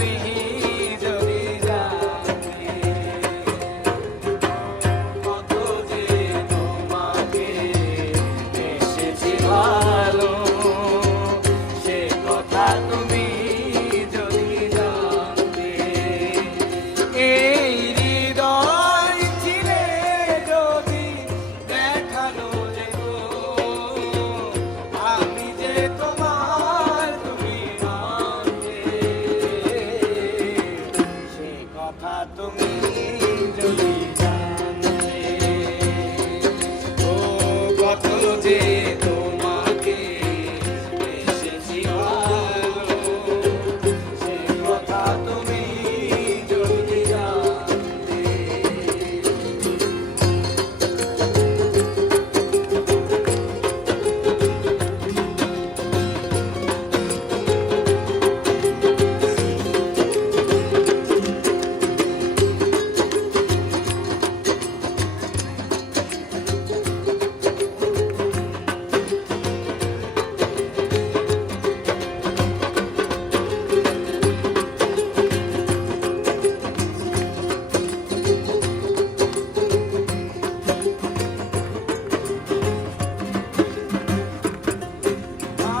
তুমি যদি জানতে, কত যে তোমাকে এসেছি ভালো, সে কথা তুমি যদি জানতে। এই হৃদয় ছিঁড়ে যদি দেখানো যেত আমি যে তোমার, তুমি মানতে, সে কথা তুমি যদি জানতে। ও কত যে তোমাকে এসেছি ভালো, সে কথা তুমি যদি জানতে।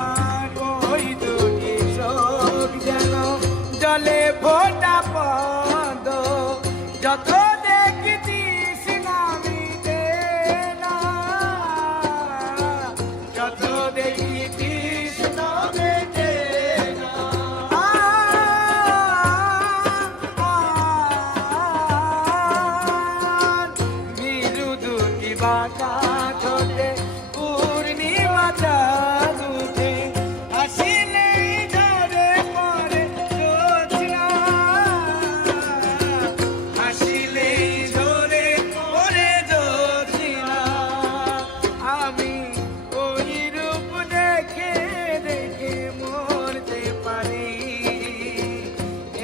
আর ওই দুটি চোখ যেন জলে ফোটা পদ, যত দেখি তৃষ্ণা মিটে না, যত দেখি তৃষ্ণা মেটে না। বিরু দুটি বাঁকা ঠোঁটে পূর্ণিমা চাঁদ উঠে, হাসিলেই ঝরে পড়ে জোছনা, হাসিলেই ঝরে পড়ে জোছনা। আমি ওই রূপ দেখে দেখে মরতে পারি,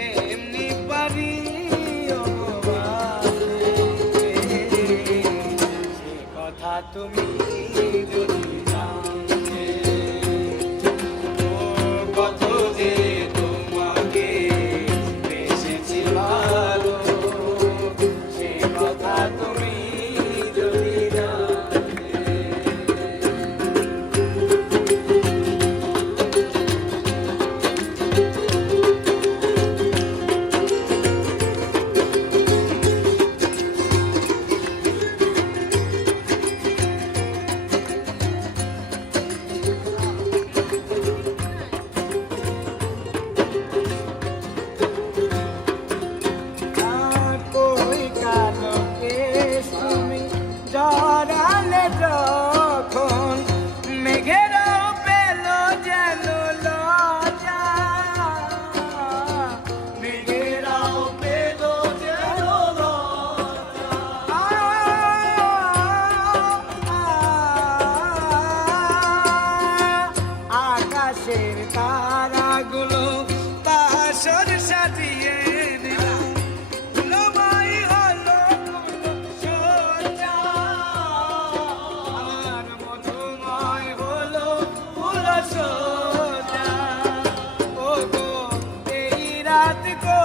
এমনি পারি অবাধে, সে কথা তুমি যদি জানতে। ও কত যে তোমাকে এসেছি ভালো, সে কথা তুমি যদি জানতে। আর কই কালো কেশ তুমি জড়ালে যখন, মেঘেরাও পেল যেন লজ্জা, মেঘেরাও পেল যেন লজ্জা। আকাশের তারাগুলো বাসর সাজিয়ে দিল, ফুলময় হলো সজ্জা, আর মধুময় হলো ফুল সজ্জা। ও গো এই রাত গো